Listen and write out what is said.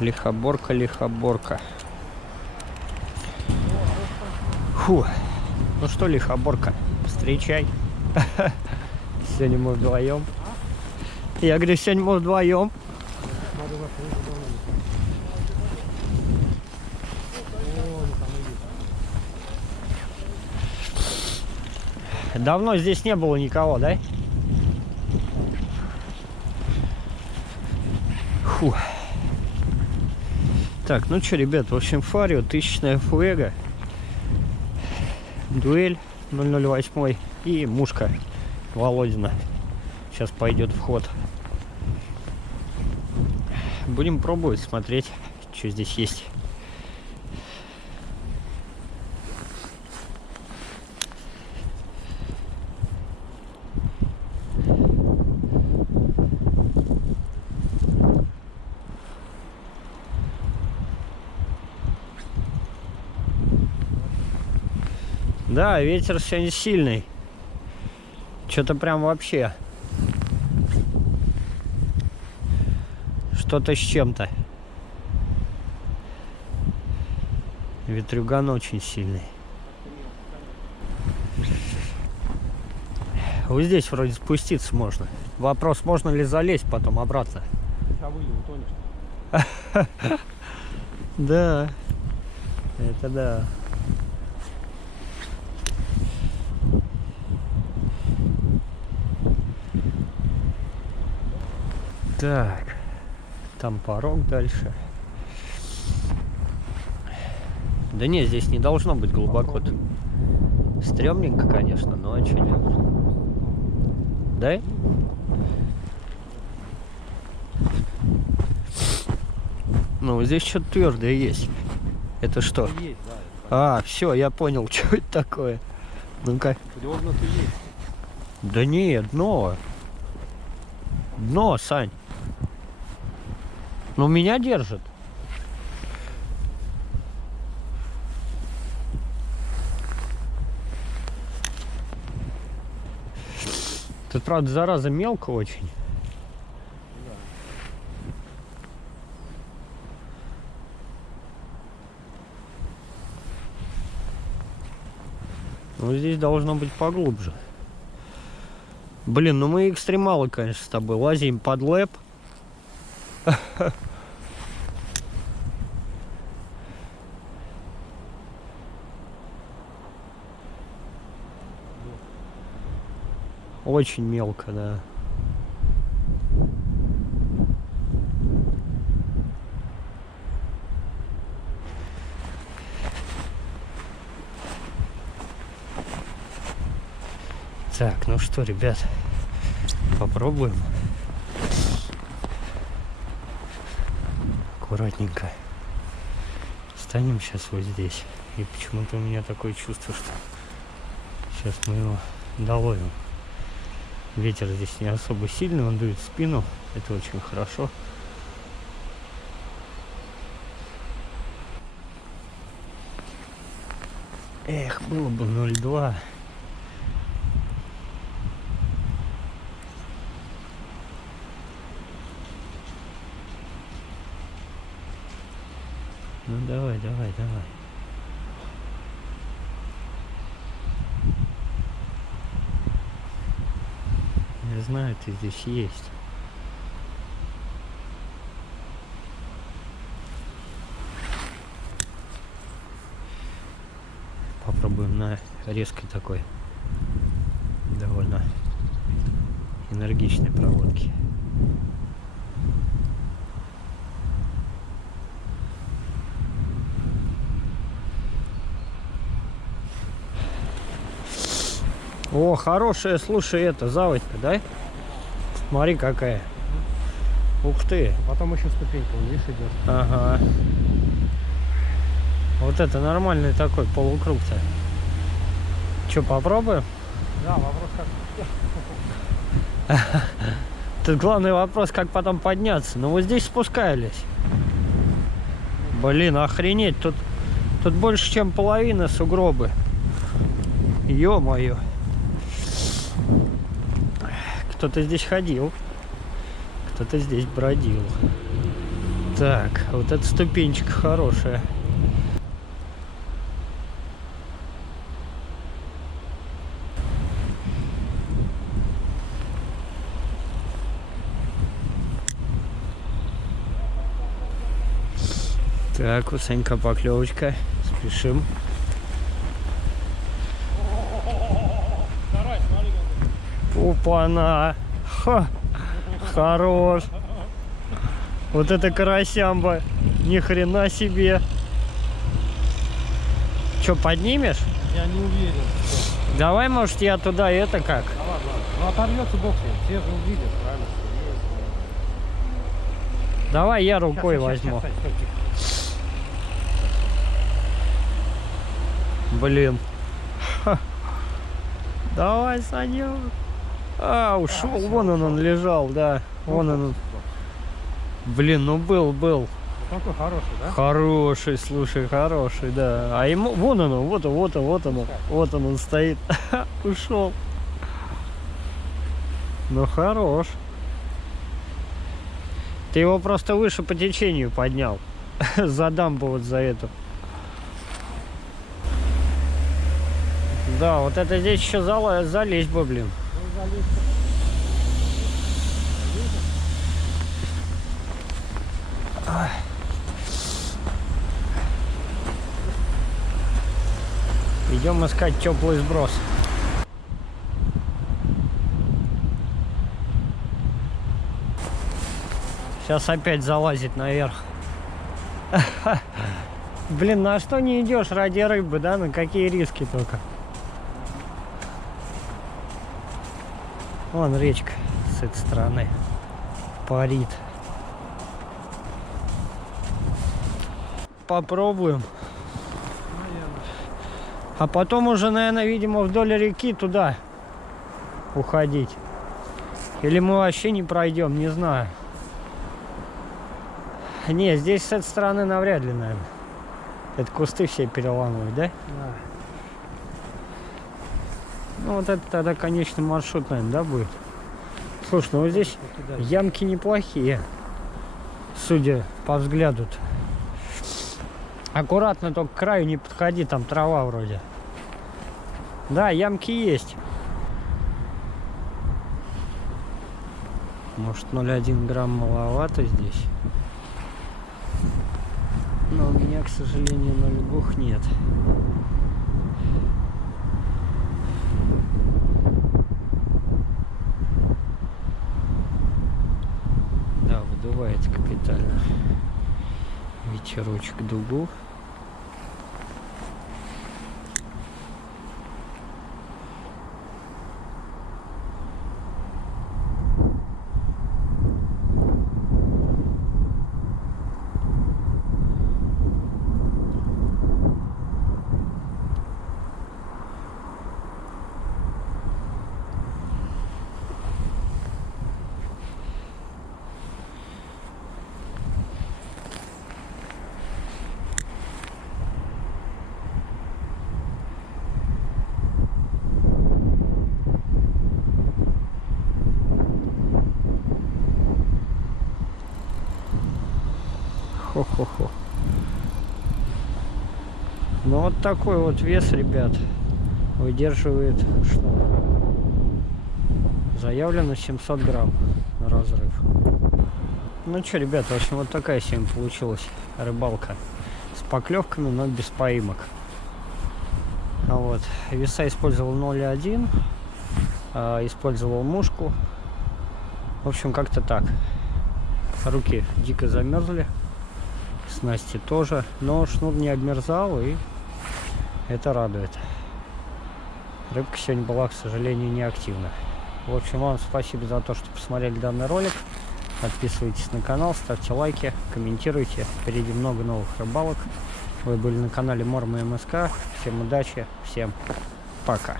Лихоборка, лихоборка. Фу. Ну что, лихоборка, встречай. Сегодня мы вдвоем. Я говорю, сегодня мы вдвоем. Давно здесь не было никого, да? Фу. Так, ну что, ребят, в общем, Фарио, 1000-я фуэго, дуэль 008 и мушка Володина. Сейчас пойдет в ход. Будем пробовать, смотреть, что здесь есть. Да, ветер сегодня сильный. Что-то прям вообще. Что-то с чем-то. Ветрюган очень сильный. Вот здесь вроде спуститься можно. Вопрос, можно ли залезть потом обратно. Да. Это да. Так, там порог дальше. Да нет, здесь не должно быть глубоко. Стремненько, конечно, но а что делать? Да? Ну, здесь что-то твердое есть. Это что? Есть, да, это все, я понял, что это такое. Ну-ка. Бревна-то есть. Да нет, дно. Дно, Сань. Ну, меня держит. Тут, правда, зараза мелко очень. Да. Ну, здесь должно быть поглубже. Блин, ну мы экстремалы, конечно, с тобой. Лазим под лэп. Очень мелко, да. Так, ну что, ребят, попробуем. Аккуратненько. Станем сейчас вот здесь. И почему-то у меня такое чувство, что сейчас мы его доловим. Ветер здесь не особо сильный, он дует в спину. Это очень хорошо. Эх, было бы 0,2. Ну давай, давай, давай. Я знаю, ты здесь есть. Попробуем на резкой такой довольно энергичной проводке. О, хорошая, слушай, это заводь-то, да? Смотри, какая. Ух ты. А потом еще ступенька, видишь, идет. Ага. Вот это нормальный такой полукруг-то. Че, попробуем? Да, вопрос как. Тут главный вопрос, как потом подняться. Ну вот здесь спускались. Блин, охренеть. Тут больше, чем половина сугробы. Ё-моё. Кто-то здесь ходил. Кто-то здесь бродил. Так, вот эта ступенечка хорошая. Так, у Санька поклевочка. Спешим. Второй, смотри, какой. Опа-на! Ха! Хорош! Вот это карасямба! Ни хрена себе! Че, поднимешь? Я не уверен. Что. Давай, может, я туда это как? Да ладно. Ну оторвется бог с ним. Все же увидят, правильно? Давай я рукой Сейчас, возьму. Сань, стой, тихо. Блин. Ха. Давай, Санек. А, ушел. всё, Вон он лежал, да. Вон он. Блин, ну был. Ну, такой хороший, да? Хороший, слушай, хороший, да. А ему, вон оно, вот он стоит. Ушел. Ну хорош. Ты его просто выше по течению поднял. За дамбу вот за эту. Да, вот это здесь еще залезть бы, блин. Ну, залезть. Идем искать теплый сброс. Сейчас опять залазить наверх. Блин, на что не идешь ради рыбы, да? На какие риски только? Вон речка с этой стороны парит. Попробуем. А потом уже, наверное, видимо, вдоль реки туда уходить. Или мы вообще не пройдем, не знаю. Не, здесь с этой стороны навряд ли, наверное. Это кусты все переламывают, да? Да. Ну вот это тогда конечный маршрут, наверное, да, будет? Слушай, ну вот здесь ямки неплохие, судя по взгляду-то. Аккуратно, только к краю не подходи, там трава вроде. Да, ямки есть. Может, 0,1 грамм маловато здесь. Но у меня, к сожалению, 0,2 нет. Да, выдувает капитально. Ветерочек дугу. Хо-хо-хо. Ну вот такой вот вес, ребят, выдерживает шнур. Заявлено 700 грамм на разрыв. Ну что, ребят, в общем, вот такая сегодня получилась рыбалка. С поклевками, но без поимок. Вот. Веса использовал 0,1. Использовал мушку. В общем, как-то так. Руки дико замерзли. Снасти тоже. Но шнур не обмерзал, и это радует. Рыбка сегодня была, к сожалению, не активна. В общем, вам спасибо за то, что посмотрели данный ролик. Подписывайтесь на канал, ставьте лайки, комментируйте. Впереди много новых рыбалок. Вы были на канале Морма МСК. Всем удачи, всем пока.